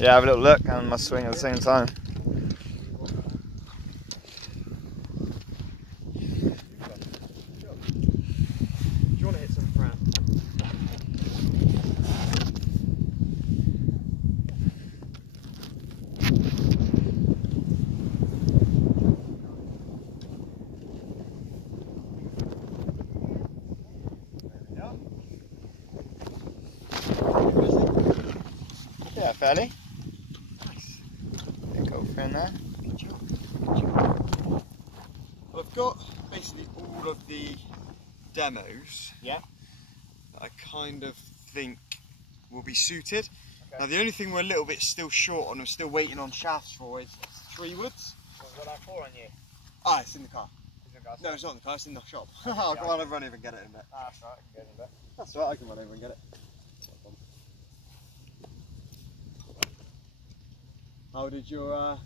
Yeah, have a little look and my swing at the same time. Do you want to hit some Fran? Yeah, fairly. Nice. Go for in there. Good job. Good job. Well, I've got basically all of the demos. Yeah. That I kind of think will be suited. Okay. Now the only thing we're a little bit still short on, I'm still waiting on shafts for, is tree woods. What that for on you? Ah, it's in the car. Is it gas? No, it's not in the car, it's in the shop. I'll go on and run over and get it in a bit. Ah, that's right, I can get in there. That's right, I can run over and get it. How did your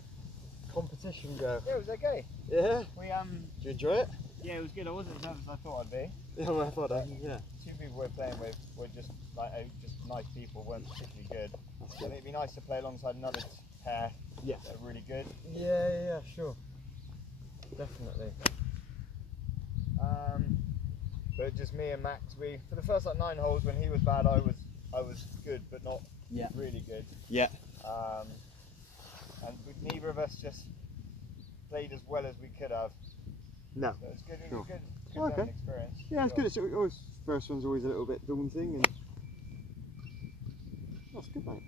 competition go? Yeah, it was okay. Yeah? We Did you enjoy it? yeah, it was good. I wasn't as nervous as I thought I'd be. Yeah, well, I thought yeah. Two people we're playing with were just like just nice people, weren't particularly good. I think it'd be nice to play alongside another pair Yes. that are really good. Yeah, sure. Definitely. But just me and Max, we for the first like 9 holes when he was bad, I was good, but not really good. Yeah. And neither of us just played as well as we could have. No. So it's good, Sure. good Okay. learning experience. Yeah, it's good. It's always, first one's always a little bit daunting, and that's good, mate.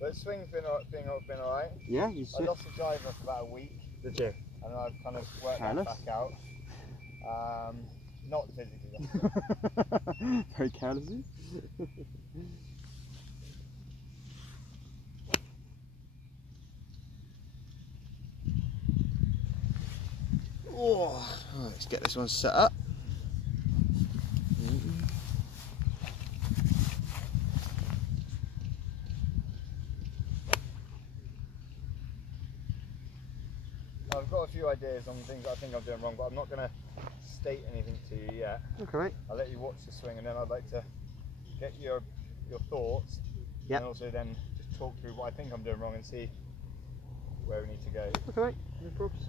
But swing's been alright. Yeah, you I lost the driver for about a week, Did you? and I've kind of worked Careless. that back out. Not physically. Very carelessly. Oh, let's get this one set up. I've got a few ideas on things I think I'm doing wrong, but I'm not going to state anything to you yet. Okay. I'll let you watch the swing, and then I'd like to get your thoughts, Yep. and also then just talk through what I think I'm doing wrong and see where we need to go. Okay, no problems.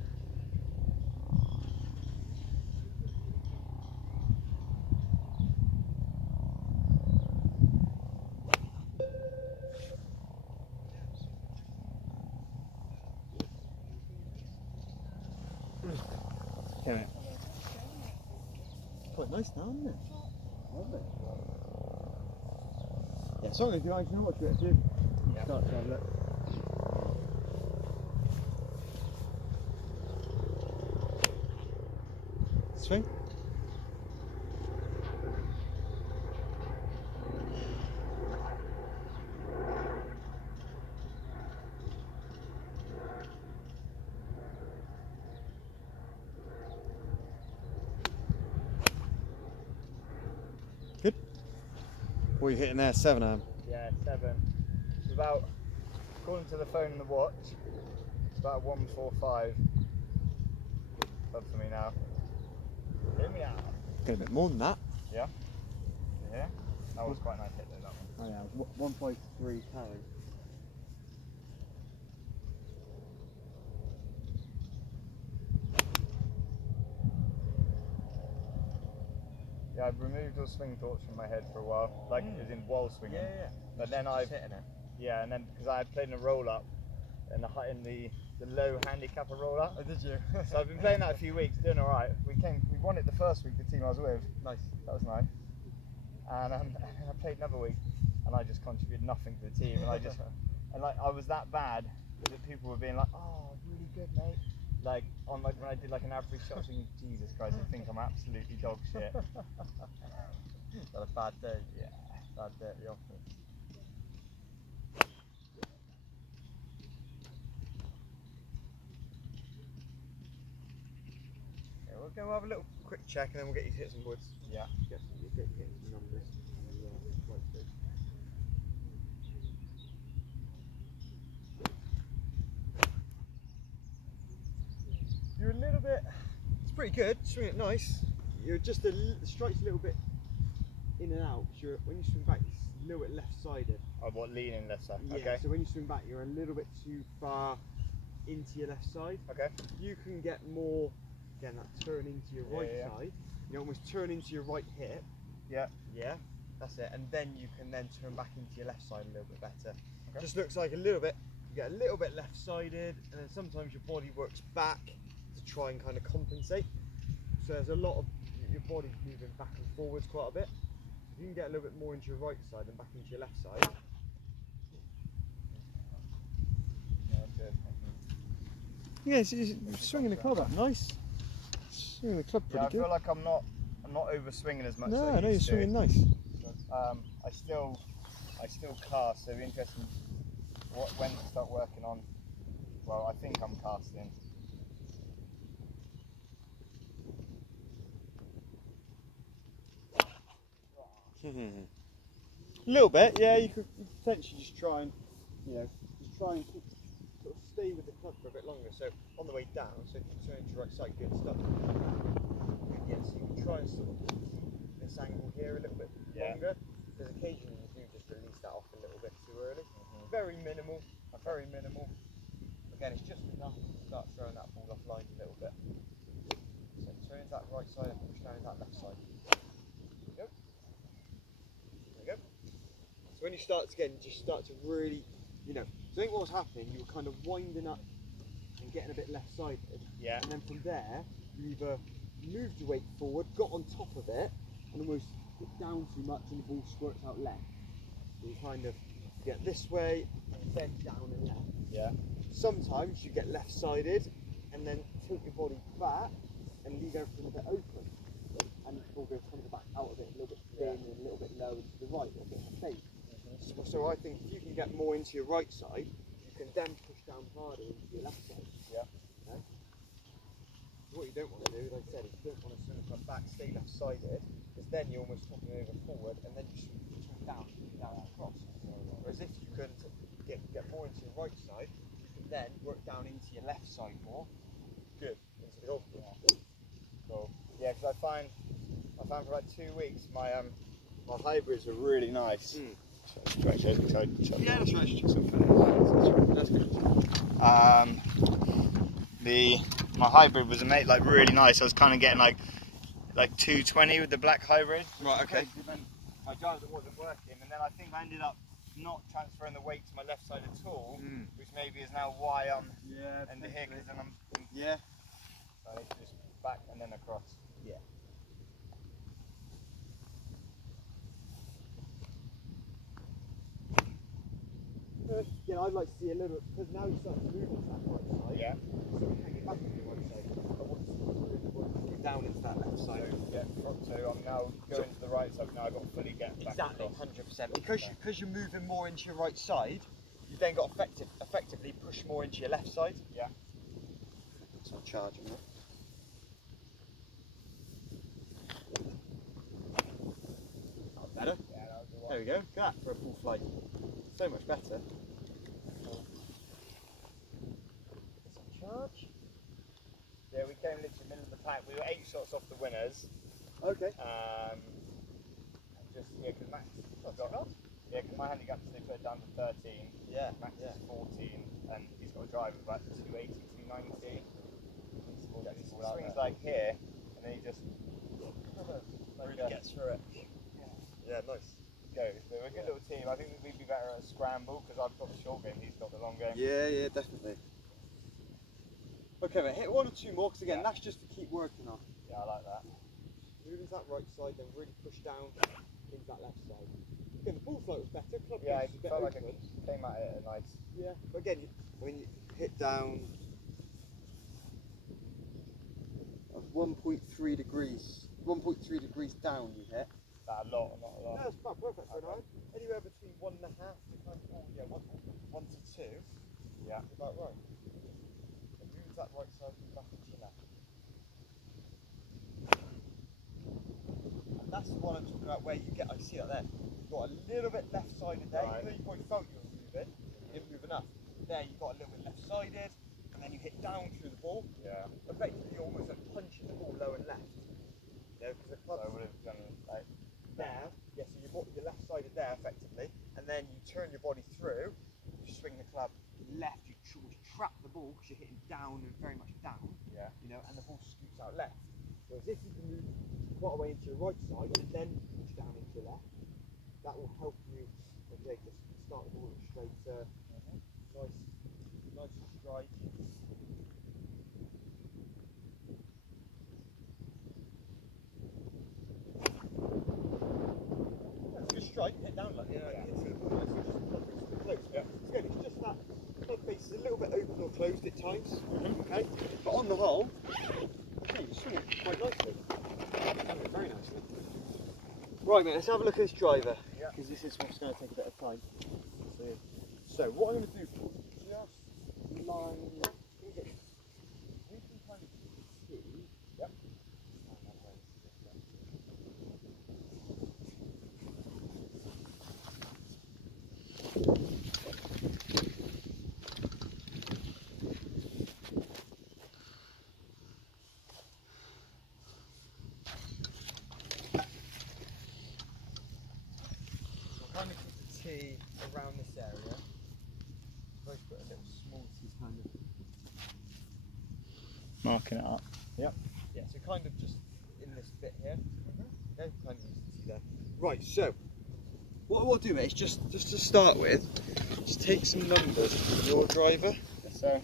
Come here. Quite nice now, isn't it? Lovely. Yeah, sorry if you like to know what you're going to do. Yeah. Start to have a look. Swing. Good. What are you hitting there? 7 arm? Yeah, 7. It's about, according to the phone and the watch, it's about 145. Up for me now. Hit me out. Get a bit more than that. Yeah? Yeah? That was quite a nice hit though, that one. Oh yeah, 153 carry. Yeah, I've removed all swing thoughts from my head for a while, like as in while swinging. Yeah. But then I've hitting it. yeah, and then because I had played in a roll up in the low handicapper roll up. Oh, did you? So I've been playing that a few weeks, doing all right. We won it the first week. The team I was with, Nice. that was nice. And I played another week, and I just contributed nothing to the team. And I was that bad that people were being like, "Oh, really good, mate." Like on when I did like an average shot, I was thinking, Jesus Christ, I think I'm absolutely dog shit. Got a bad day. Yeah, bad day at the office. Yeah, we'll have a little quick check and then we'll get you to hit some woods. Yeah. Get you hitting some numbers. Quite good. You're a little bit. It's pretty good. Swing it nice. You're just the strike's a little bit in and out. When you swing back, a little bit left-sided. Oh, what, leaning left side? Yeah, Okay. so when you swing back, you're a little bit too far into your left side. Okay. You can get more, again, that turn into your right side. You almost turn into your right hip. Yeah. Yeah, that's it. And then you can then turn back into your left side a little bit better. Okay. Just looks like a little bit, you get a little bit left-sided, and then sometimes your body works back to try and kind of compensate. So there's a lot of, your body's moving back and forwards quite a bit. You can get a little bit more into your right side and back into your left side. Yeah, so you're swinging the club up nice. Swinging the club pretty I good. feel like I'm not over swinging as much. as No, I no, you're used to. swinging nice. I still cast, so it'll be interesting when to start working on. Well, I think I'm casting. A little bit, yeah. You could potentially just try and, sort of stay with the club for a bit longer. So on the way down, so if you turn to your right side, good stuff. Yeah, so you can try and sort of keep this angle here a little bit longer, because occasionally you do just release that off a little bit too early. Very minimal, very minimal. Again, it's just enough to start throwing that ball offline a little bit. So turn into that right side and push down into that left side. There we go. So when you start again, you just start to really, so I think what was happening, you were kind of winding up and getting a bit left-sided. Yeah. And then from there, you either moved your weight forward, got on top of it, and almost hit down too much and the ball squirts out left. So you kind of get this way and then down and left. Yeah. Sometimes you get left-sided and then tilt your body back and leave everything a bit open. And the ball goes kind of back out of it, a little bit thin and a little bit low and to the right, a bit of a fade. So I think if you can get more into your right side, you can then push down harder into your left side. Yeah. Okay? What you don't want to do, like I said, is you don't want to swing from back, stay left-sided, because then you're almost hopping over forward and then you swing down across. Whereas if you can get more into your right side, you can then work down into your left side more. Good. Into the golf ball. Cool. Yeah, because I find for about 2 weeks my hybrids are really nice. Yeah, that's right. That's good. My hybrid was like really nice. I was kind of getting like 220 with the black hybrid. Right, okay. My driver wasn't working, and then I think I ended up not transferring the weight to my left side at all, which maybe is now why I'm under here, because then I'm. Yeah. I need to just back and then across. Yeah. Yeah, I'd like to see a little bit, because now you start to move onto that right side. Yeah. So we hang it back on the right side. I want to really down into that left side. So I'm now going to the right side. Now I've got to fully get back Exactly, across. 100%. Because you're moving more into your right side, you've then got to effectively push more into your left side. Yeah. So I'm charging it. Better? Yeah, that was the one. There we go. Look at that for a full flight. So much better. Some charge. Yeah, we came literally middle of the pack. We were 8 shots off the winners. Okay. Because Max got. Yeah, because my handicap they put it down to 13. Yeah. Max is 14, and he's got a drive of about 280, 290. He swings like here, and then he just Really gets through it. Yeah, nice. goes. So we're a good little team. I think we'd be better at a scramble because I've got the short game, he's got the long game. Yeah, definitely. Okay, mate, hit 1 or 2 more, because again, that's just to keep working on. Yeah, I like that. Move into that right side, then really push down into that left side. Again, the ball flight was better. Club Yeah, was it a bit felt like open. it came at it a nice. Yeah, but again, when you hit down of 1.3 degrees, 1.3 degrees down, you hit. That a lot, not a lot. No, it's quite perfect for an iron. Anywhere between 1.5 to kind of, yeah, 1 to 2. Yeah. Is about right. So move to that right side and back into your left. And that's the one I'm talking about where you get, I see that there. You've got a little bit left-sided there, Right. even though you probably felt you were moving, you didn't move enough. There you got a little bit left-sided, and then you hit down through the ball. Yeah. Effectively, you're almost like punching the ball low and left. You know, because the So club I would have done like there, yeah, so your left side either there effectively, and then you turn your body through, you swing the club left, you trap the ball because you're hitting down and very much down, you know, and the ball scoots out left. Whereas if you can move quite away into your right side and then push down into your left, that will help you, okay, just start the ball straight, nice strike. That's a good strike, hit down like, into the ball, so just close. Yeah. It's good, it's just that club face is a little bit open or closed at times, okay? But on the whole, okay, you swing it quite nicely. Very nicely. Right mate, let's have a look at this driver, because this is what's going to take a bit of time. So what I'm going to do for you, just line, we can kind of see. Yep. Kind of keep the tee around this area. Supposed to put a little small tee kind of. Marking it up. Yep. Yeah, so kind of just in this bit here. Okay, kind of use the tee there. Right, so what we'll do, mate, is just to start with, just take some numbers from your driver. Yes, sir.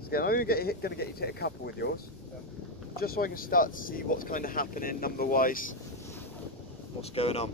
So again, I'm only going to get you to hit a couple with yours, just so I can start to see what's kind of happening number-wise, what's going on.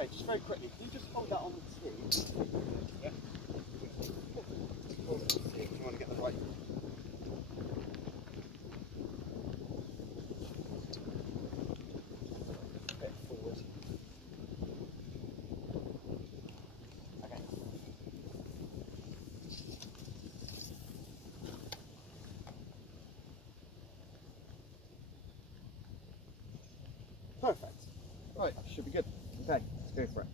Okay, just very quickly, can you just hold that on the tee? Yeah. Hold it on the tee if you want to get the right. Bit forward. Okay. Perfect. Right, should be good. Okay, let's go for it.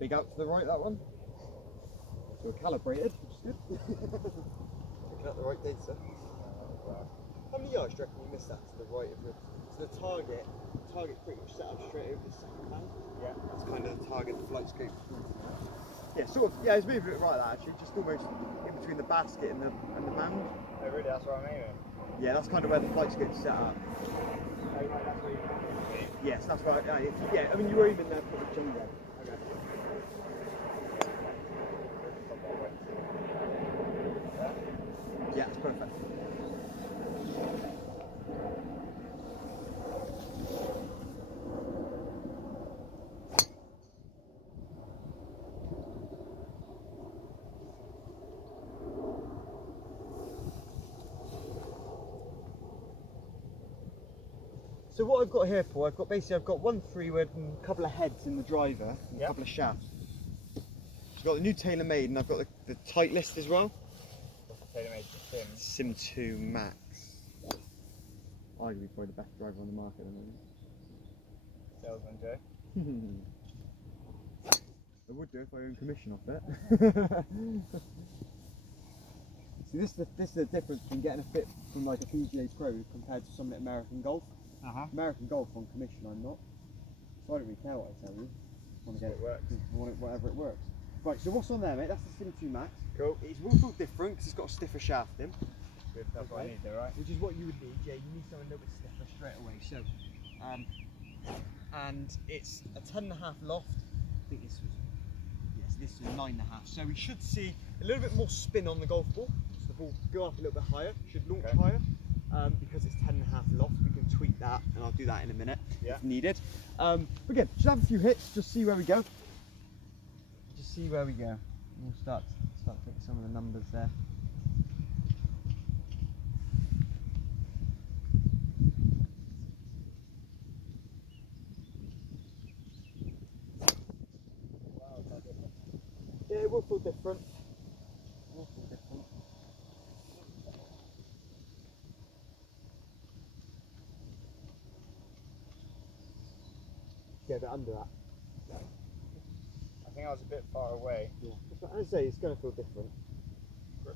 Big out to the right, that one. So we're calibrated, which is good. Picking up the right data. How many yards do you reckon you missed that to the right of the... So the target pretty much set up straight over the second band. Yeah. That's kind of the target the flight scope. Yeah, sort of, yeah, it's moving a bit right that actually, just almost in between the basket and the band. Oh really, that's where I'm aiming? Yeah, that's kind of where the flight scope's set up. Oh right, that's where you aim. Yes, that's right. Yeah, I mean you were aiming there pretty much anyway. Okay. Yeah, it's perfect. So what I've got here, Paul, I've got one 3-wood and a couple of heads in the driver, and a couple of shafts. So I've got the new TaylorMade and I've got the Titleist as well. TaylorMade Sim. Sim 2 Max. Arguably probably the best driver on the market at the moment. Salesman Joe. I would do if I owned commission off it. See, this is the difference between getting a fit from like a PGA Pro compared to some American Golf. American Golf on commission, I'm not. So I don't really care what I tell you. I want to get it works. I want it whatever it works. Right, so what's on there, mate? That's the Sim 2 Max. Cool. It's all different because it's got a stiffer shaft in. Good, that's what I need there, right? Which is what you would need, yeah. You need something a little bit stiffer straight away. So, and it's a 10.5 loft. I think this was, yes, this is a 9.5. So we should see a little bit more spin on the golf ball. So the ball go up a little bit higher, should launch higher. Because it's 10.5 loft, we can tweak that, and I'll do that in a minute if needed. But again, should have a few hits, just see where we go. Just see where we go. We'll start putting some of the numbers there. Yeah, it will feel different. It will feel different. Get a bit under that. I think I was a bit far away. Yeah. But as I say, it's going to feel different. I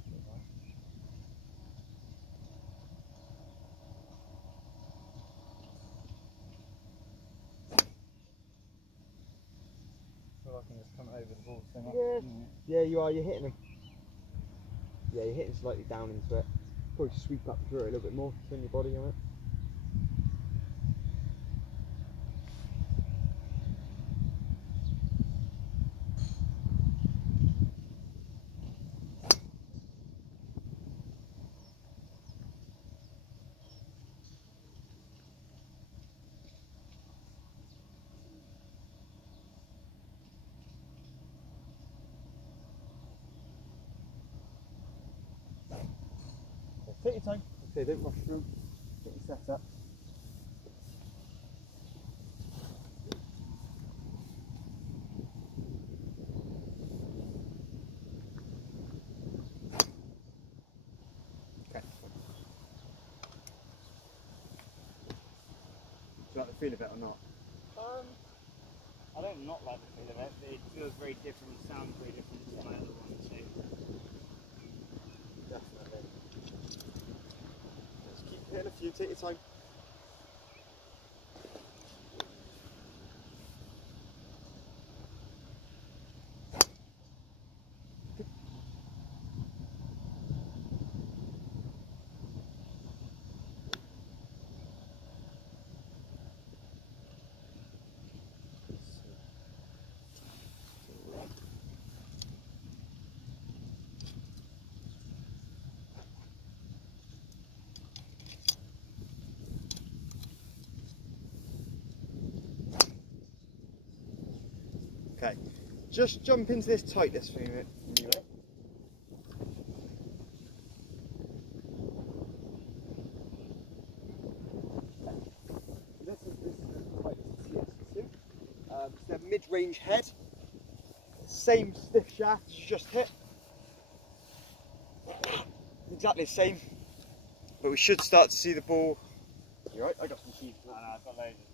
feel like I'm just coming over the ball so much. Yeah, you are. You're hitting them. Yeah, you're hitting slightly down into it. Probably sweep up through it a little bit more. Turn your body on it. Take your time. Okay, don't rush through. Get your set up. Okay. Do you like the feel of it or not? I don't not like the feel of it. It feels very different. It sounds very different to my other one. So. Definitely. Let's keep hitting a few. Take your time. Okay, just jump into this tightness for me. This is the tightness CS2. It's their mid-range head. Same stiff shaft as you just hit. Exactly the same, but we should start to see the ball. You right? I got some keys. No, I've got loads of.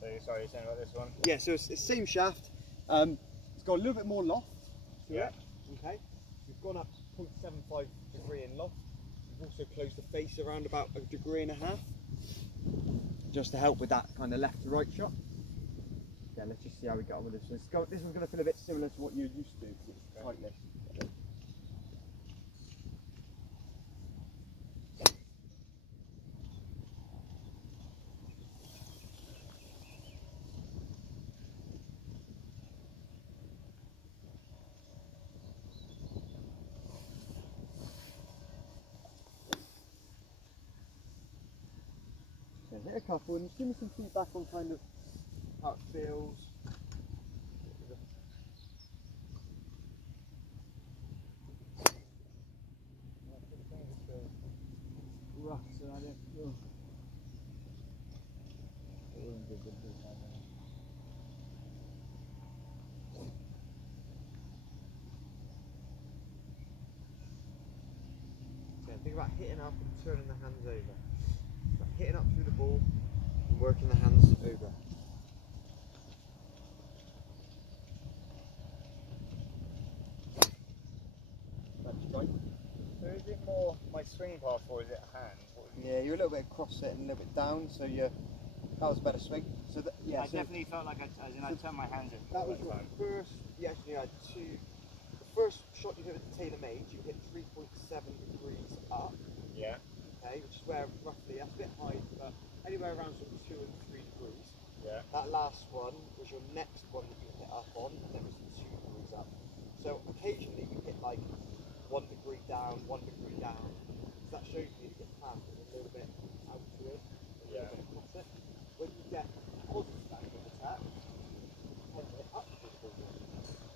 So sorry, you're saying about this one? Yeah, so it's the same shaft. It's got a little bit more loft to it. Okay. We've gone up 0.75 degree in loft. We've also closed the face around about 1.5 degrees, just to help with that kind of left to right shot. Yeah, let's just see how we get on with this one. This one's going to feel a bit similar to what you're used to, because it's tightness. Hit a couple and just give me some feedback on kind of how it feels. Rough, so I don't feel. So think about hitting up and turning the hands over. Hitting up through the ball and working the hands over. That's strike. So is it more my swing path or is it hand? Yeah, you're a little bit cross set and a little bit down, so that was a better swing. So that, yeah, I definitely felt like I turned my hands over. That was your first. You actually had two. The first shot you hit with the TaylorMade, you hit 3.7 degrees up. Yeah. Okay, which is where roughly that's a bit high, but anywhere around sort of 2 and 3 degrees. Yeah. That last one was your next one that you hit up on, and then it was 2 degrees up. So occasionally you hit like 1 degree down, 1 degree down. So that shows you that your plant is a little bit out to it, a little bit across it. When you get positive angle attack, you tend to hit up to the ball.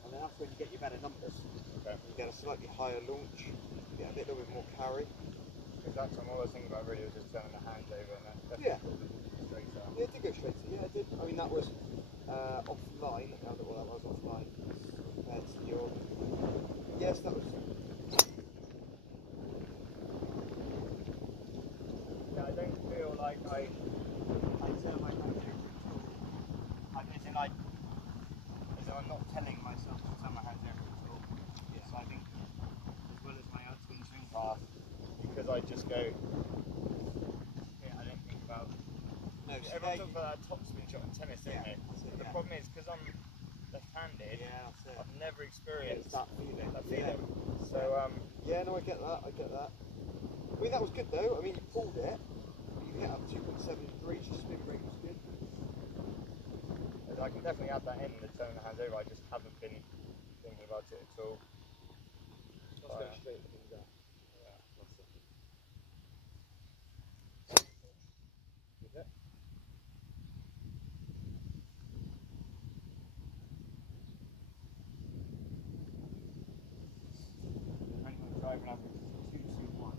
And then that's when you get your better numbers. Okay. You get a slightly higher launch, you get a little bit more carry. Because that's what I was thinking about really was just turning the hands over and then Yeah. straight up. Yeah, it did go straight to, yeah, it did. I mean, that was offline. I don't know what that was offline compared to your. Yes, that was. Yeah, I don't feel like I turn my hands over at all. As in, I'm not telling myself to turn my hands over at all. Yeah. So I think, as well as my outswing swing path, because I just go, yeah, I don't think about. No, so Everyone talks about that top spin shot in tennis, don't they? But the problem is, because I'm left-handed, that's it. I've never experienced that feeling. that feeling. So, yeah, no, I get that. I get that. I mean, that was good though. I mean, you pulled it. You hit up 2.7 degrees. Your spin rate was good. I can definitely add that in, the turning the hands over. I just haven't been thinking about it at all. Let's go straight to things out. Yeah. That's it. Is it? Manual driving average is 221.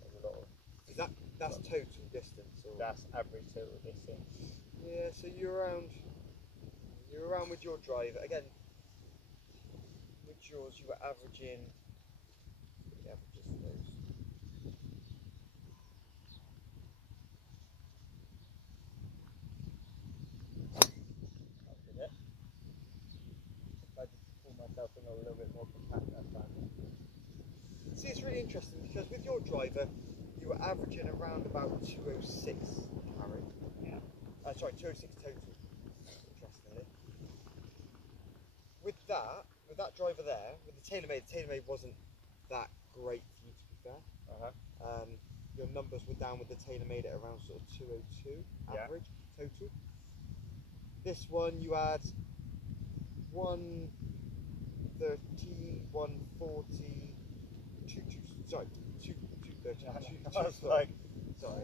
There's a lot of. Is that's total distance or? That's average total distance. Yeah, so you're around with your driver again. With yours, you were averaging. The averages for those. That did it. I just pull myself in a little bit more compact that time. See, it's really interesting because with your driver, you were averaging around about 206 carry. Yeah. Sorry, 206 total. Interestingly. With that driver there, with the TaylorMade wasn't that great for you to be fair. Your numbers were down with the TaylorMade at around sort of 202 average total. This one you had 113, 140, 213. I was like, sorry,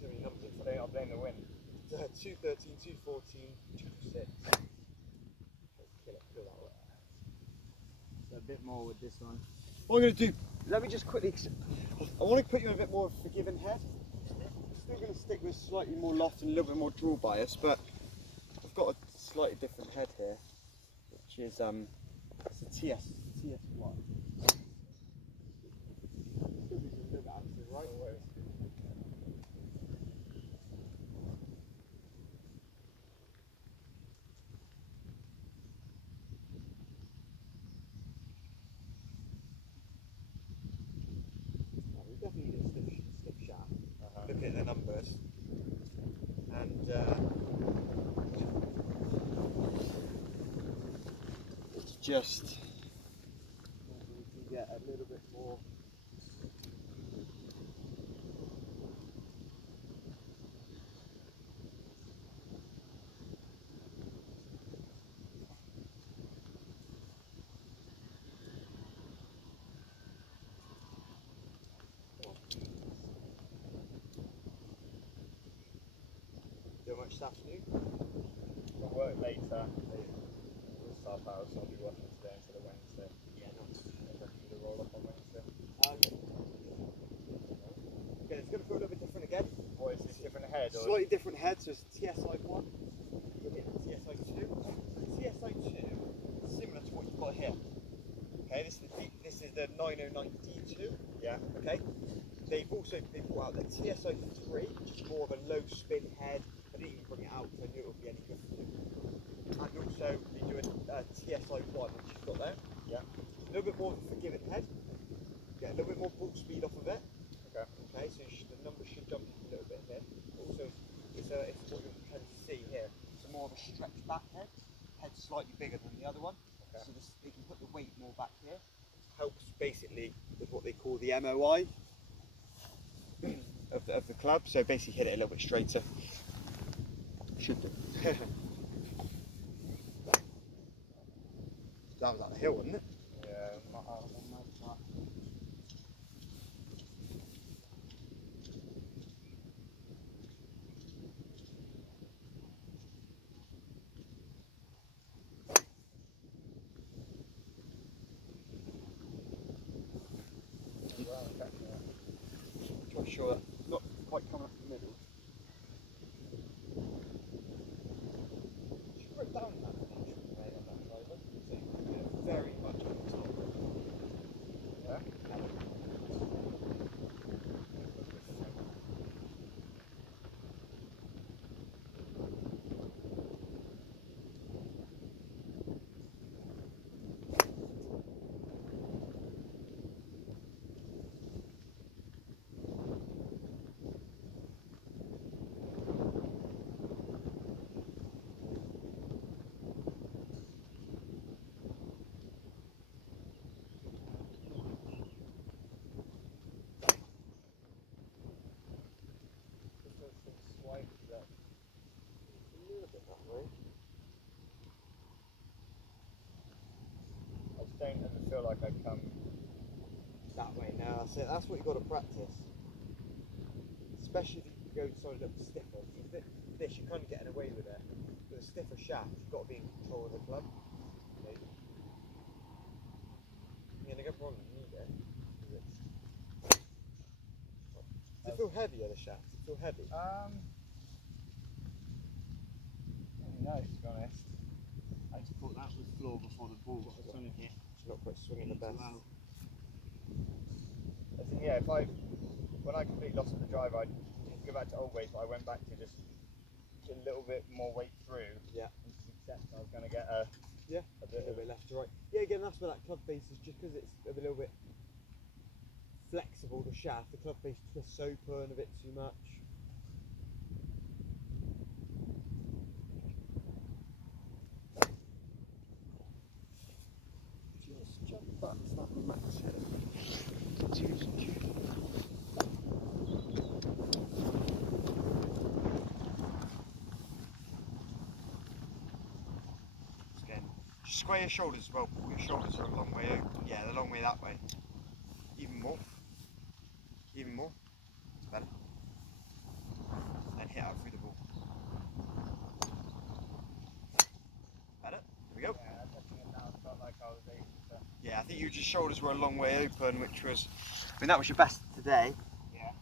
so many numbers in front of me. I'll blame the wind. 213, 214, 226. Kill that one. So a bit more with this one. What I'm going to do, let me just quickly, I want to put you in a bit more of a forgiving head. Still going to stick with slightly more loft and a little bit more draw bias, but I've got a slightly different head here, which is it's a TS1. Still be a little bit active, right? We definitely need a stiff shaft. Looking at the numbers, and it's just we can get a little bit more. Do much this afternoon? I'll work later. We'll start out, so I'll be working today instead of Wednesday. Yeah, nice. Maybe I can do the roll up on Wednesday. Okay, it's going to feel a little bit different again. What is this, different head? Or? Slightly different head, so it's TSI1. Look at TSI2. TSI2 is similar to what you've got here. Okay, this is the 909D2. Yeah. Okay. They've brought out the TSI3, which is more of a low spin head. I didn't even bring it out because I knew it would be any good for you. And also they do a TSI1, which you've got there. Yeah. A little bit more of a forgiving head. Get a little bit more ball speed off of it. Okay. Okay, so the numbers should jump up a little bit here. Also, it's what you can see here. It's more of a stretched back head. Head's slightly bigger than the other one. Okay. So they can put the weight more back here. It helps basically with what they call the MOI. of the club, so basically hit it a little bit straighter. Should do. That was up the hill, wasn't it? Yeah, Try to show that not quite coming up the middle. Should put down that attachment mate on that driver. So you can get it very much on the top. yeah. I just don't ever feel like I come. That way now, that's it. That's what you've got to practice. Especially if you go something a little stiffer. This, you're kind of getting away with it. With a stiffer shaft, you've got to be in control of the club. Okay. Yeah, the problem you need it. Does it feel heavier, the shaft? Does it feel heavy? I don't know, to be honest. I just thought that was floor before the ball got swinging hit. It's not quite swinging the best. Wow. As in, yeah, when I completely lost the drive, I didn't go back to old weight, but I went back to just a little bit more weight through. Yeah. And just accept I was going to get a little bit left to right. Yeah, again, that's where that club face is, just because it's a little bit flexible, the shaft, the club face twists open a bit too much. Just jump back to that max head. Just square your shoulders as well. Your shoulders are a long way out. Yeah, they're a long way that way. Even more. Even more. It's better. And hit out through the ball. Better. There we go. Yeah, touching it down, felt like I was able to. Yeah, I think your shoulders were a long way open, which was, I mean, that was your best today. Yeah.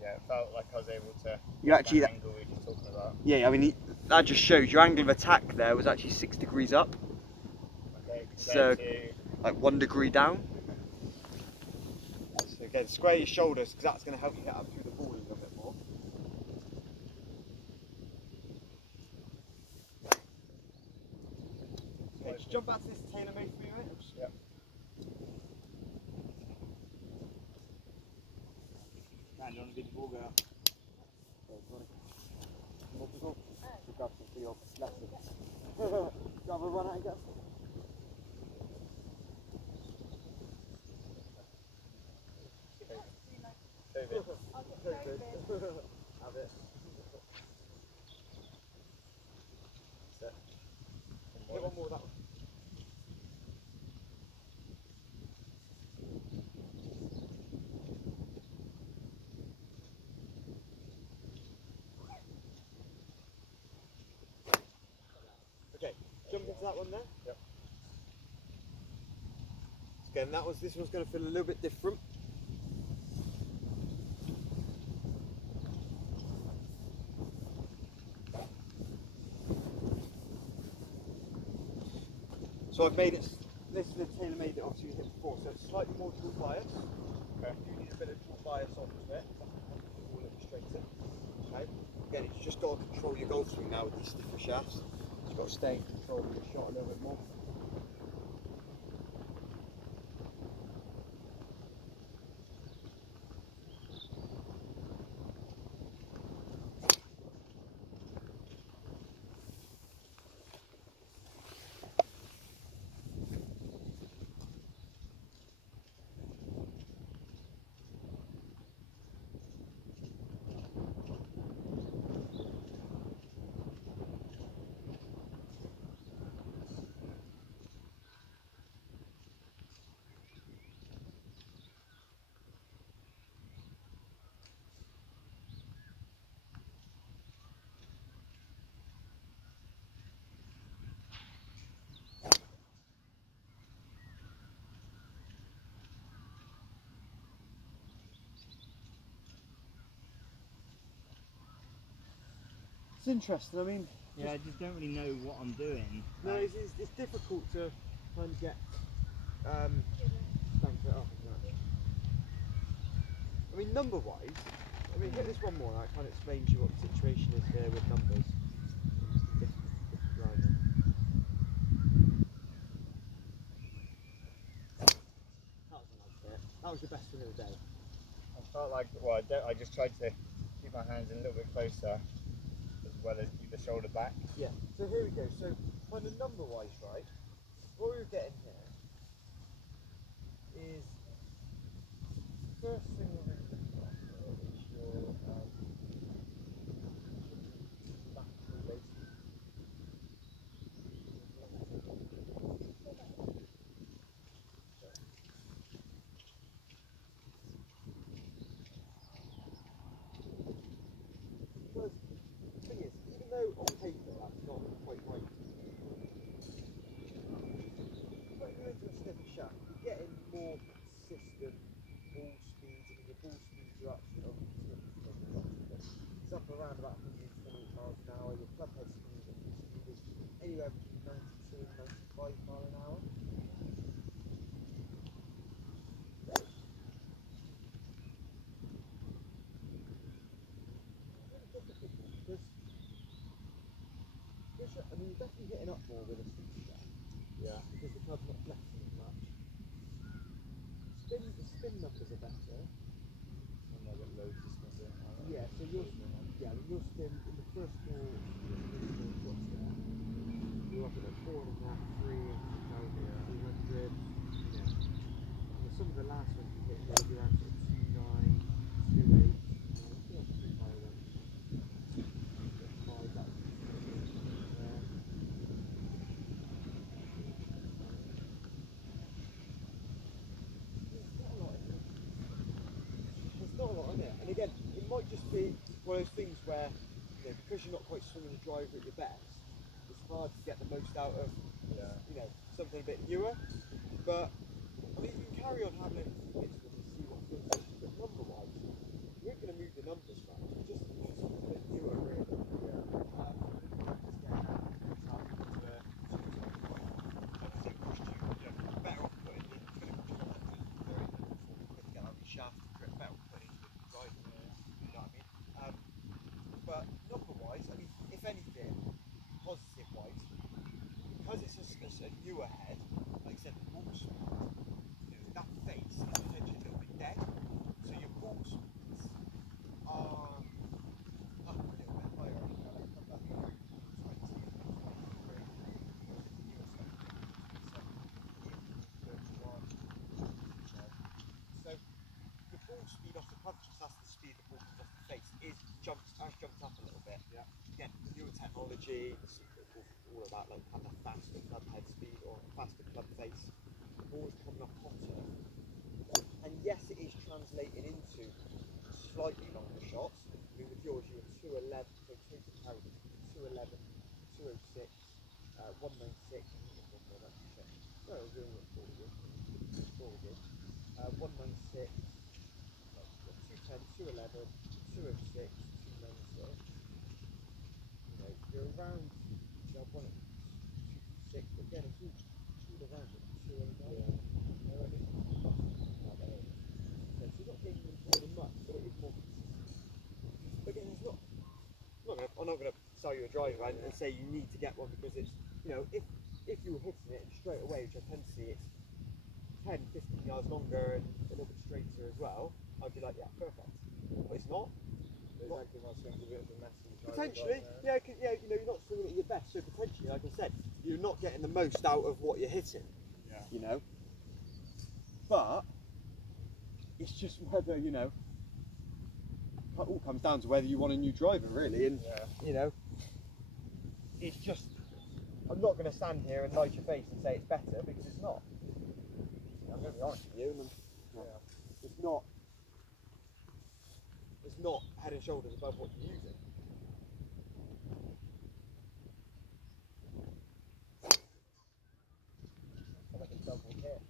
Yeah, it felt like I was able to. You actually, that angle we were just talking about. yeah, I mean, that just shows your angle of attack there was actually 6 degrees up. Okay, So, to, like 1 degree down. So again, square your shoulders because that's going to help you hit up through the ball a little bit more. Okay, just jump back to this tailor made for me, mate. Yep. Man, you want to get the ball go? Grab some for your lessons. Grab a run out and get some. COVID. Have it. That's it. Get one more of that one. Okay, jump into that one there. Yep. Again, this one's going to feel a little bit different. So I've made it, this is the tailor-made that obviously we hit before, so it's slightly more dual bias. Okay. You do need a bit of dual bias onto it, all illustrated. Okay. Again, it's just got to control your golf swing now with these stiffer shafts. You've got to stay in control of your shot a little bit more. It's interesting. I mean, Yeah, I just don't really know what I'm doing. no, it's difficult to kind of get stank it up, isn't it? I mean, number-wise, I mean, hit this one more, and that kind of explains you what the situation is there with numbers. Different driving. That was a nice bit. That was the best thing of the day. I felt like, well, I just tried to keep my hands in a little bit closer, as well as keep the shoulder back. Yeah. So here we go. So kind of number-wise, right? What we're getting here is first thing we're going to look at is your lateral base. Because the thing is, even though on paper that's not quite right, when you're into a snippy shaft, you're getting more consistent ball speeds. I mean, the ball speeds are actually on the snippy it's up around about 128 miles an hour. Your club head speed is anywhere between 92 and 95 miles an hour. Because I mean, you're definitely hitting up more with a snippy shaft. Yeah. Because the club's not flexing as much. The spin numbers are better. And I got loads of stuff in. Yeah, so you'll spin in the first ball, what's there? You're up at 4.5, 3, 200. Yeah. And some of the last ones you hit, you're around sort of 2.9, 2.8. Still up pretty high then. 5, that was there's not a lot in it. And again, it might just be one of those things where, you know, because you're not quite swinging the driver at your best, it's hard to get the most out of, you know, something a bit newer. But I mean, you can carry on having a bits with it and see what feels good. But number-wise, you ain't going to move the numbers much. Just something a bit newer, really. But number-wise, I mean, if anything, positive-wise, because it's a newer head, like I said, the ball speed, you know, that face is potentially a little bit dead, so your ball speeds are up a little bit higher. Like come back here, 20, 23, newer stuff, 31. So the ball speed off the punch, that's the speed the ball comes off the face, has jumped up a little bit. Yeah. Again, newer technology, all of that, like have a faster club head speed or a faster club face. The ball's coming up hotter. And yes, it is translating into slightly longer shots. I mean, with yours, you were 211, so total carry 211, 206, 196. I think it was one more, that's a check. No, it was only at 4 good. 196, 210, 211, 206, 296. You know, you're around, you know, I've won it 226, but again, it's all around it, 209. So you're not getting really much, but it is more consistent. But again, it's not, I'm not going to sell you a driver and say you need to get one because it's, you know, if you were hitting it straight away, which I tend to see, it's 10, 15 yards longer and a little bit straighter as well, I'd be like, yeah, perfect. But it's not. Exactly, my swing's a bit of a mess. Potentially, yeah, you know, you're not swinging at your best, so potentially, like I said, you're not getting the most out of what you're hitting. Yeah. You know, but it's just whether, you know, it all comes down to whether you want a new driver, really, and you know, it's just, I'm not going to stand here and light your face and say it's better because it's not. I'm going to be honest with you, and it's not head and shoulders above what you're using. Like a double hit.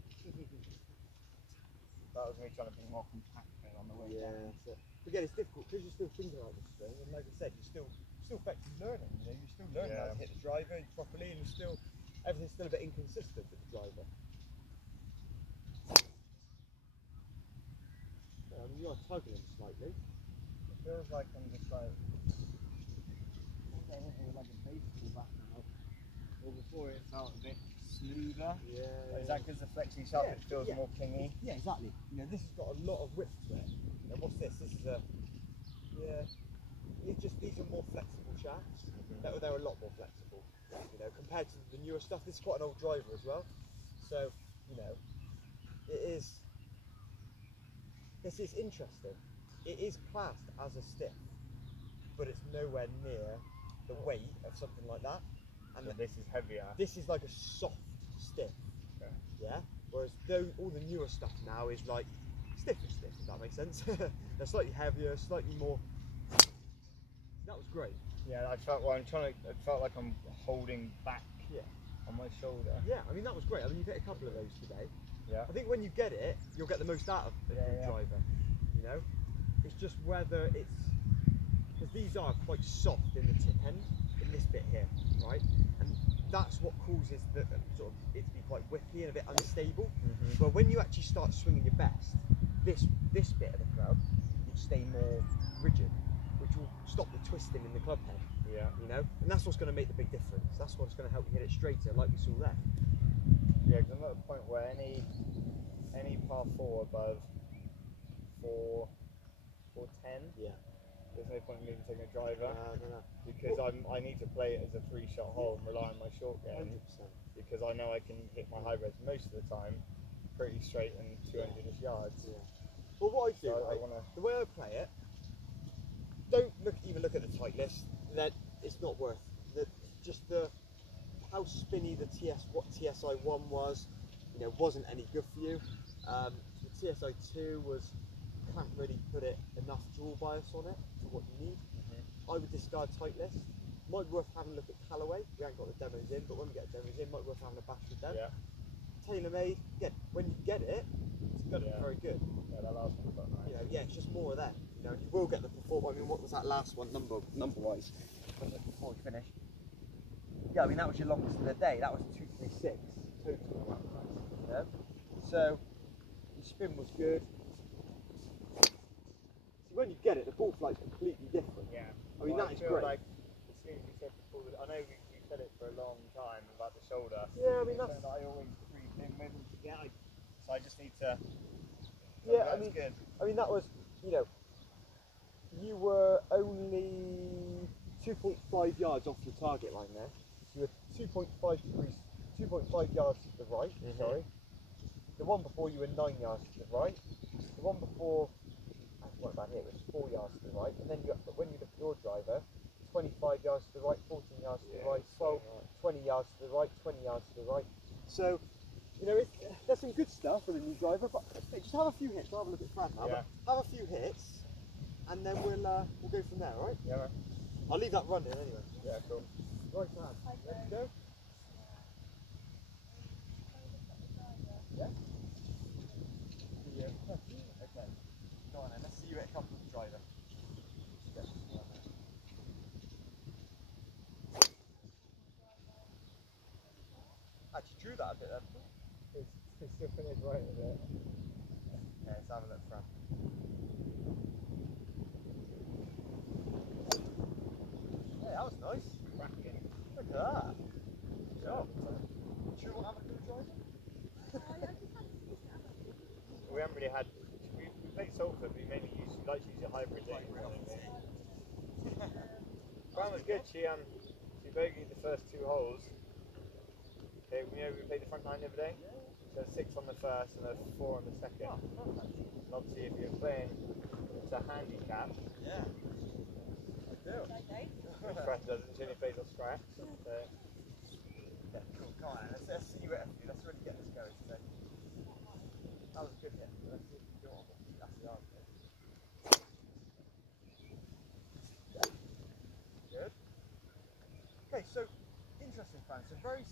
That was me trying to be more compact on the way down. So, again, it's difficult because you're still thinking about the swing, and like I said, you're still still effectively learning. You know, you're still learning how to Yeah. hit the driver properly, and everything's still a bit inconsistent with the driver. Yeah, I mean, you are tugging him slightly. It feels like I'm just like getting into like a baseball bat now. Or before it felt a bit smoother. Yeah. Is that because the flexi sharp it feels more kingy? Yeah, exactly. You know, this has got a lot of width to it. And what's this? This is a, these are more flexible shafts. They're a lot more flexible. You know, compared to the newer stuff. This is quite an old driver as well. So, you know, this is interesting. It is classed as a stiff, but it's nowhere near the weight of something like that. And So this is heavier. this is like a soft stiff. Okay. Yeah. Whereas all the newer stuff now is like stiff, if that makes sense. They're slightly heavier, slightly more. That was great. Yeah, I felt it felt like I'm holding back on my shoulder. Yeah, I mean that was great. I mean you've hit a couple of those today. Yeah. I think when you get it, you'll get the most out of the driver. You know, it's just whether it's because these are quite soft in the tip end in this bit here, right? And that's what causes the sort of it to be quite whippy and a bit unstable. But when you actually start swinging your best, this bit of the club will stay more rigid, which will stop the twisting in the club head. Yeah. You know, and that's what's going to make the big difference. That's what's going to help you hit it straighter, like we saw there. Yeah, because I'm at a point where any par 4 above 410, there's no point in me even taking a driver No. because I need to play it as a 3-shot hole and rely on my short game 100%. because I know I can hit my hybrids most of the time pretty straight and 200ish yards. Yeah. Well, what I do, So right, the way I play it, don't even look at the tight list. That it's not worth how spinny the TSI1 was. You know, wasn't any good for you. The TSI2 can't really put enough dual bias on it for what you need. I would discard tight list. Might be worth having a look at Callaway. We haven't got the demos in, but when we get the demos in, might be worth having a bash with them. Yeah. TaylorMade, again, when you get it, it's going to be very good. Yeah, that last one felt nice. You know, it's just more of that. You know, you will get the performance. I mean, what was that last one number-wise? Before we finish. Yeah, I mean that was your longest of the day. That was 236 total. You know, so your spin was good. See, when you get it, the ball flight's completely different. Yeah. I mean that is feel great. like as soon as you said before, I know we said it for a long time about the shoulder. Yeah, I mean that's. I always creep in with them to get. So I just need to. Yeah, that's good. I mean that was, you know, you were only 2.5 yards off your target line there. So you were 2.5 yards to the right, sorry. The one before you were 9 yards to the right. The one before, what about here, it was 4 yards to the right. And then when you look at your driver, 25 yards to the right, 14 yards to the right, 20 yards to the right, 20 yards to the right. So, you know, there's some good stuff for the new driver, but hey, just have a few hits. I'll have a look at Fran now. Yeah. But have a few hits, and then we'll go from there, all right? Yeah, man. I'll leave that running anyway. Yeah, cool. Right, man. Let's go. Yeah. Yeah. Okay. Go on then. Let's see you at a couple of the driver. Actually drew that a bit then. It's still finished right with it. Yeah, let's have a look, Fran. Yeah, that was nice. Cracking. Look at that. Good job. Do you want to have a good driver? We haven't really had. We played Salford, but we mainly like to use a hybrid day. Fran was good. She bogeyed the first 2 holes. Okay, you know we played the front 9 the other day. So 6 on the first and a 4 on the second. And obviously, if you're playing to handicap, Yeah. I do. which Fran doesn't, she only plays on scratch. So. Yeah, cool. Come on, let's see what let's really get this going today. That was a good hit. Let's see if we can go on. That's the answer. Good. Okay, so interesting, Fran. So very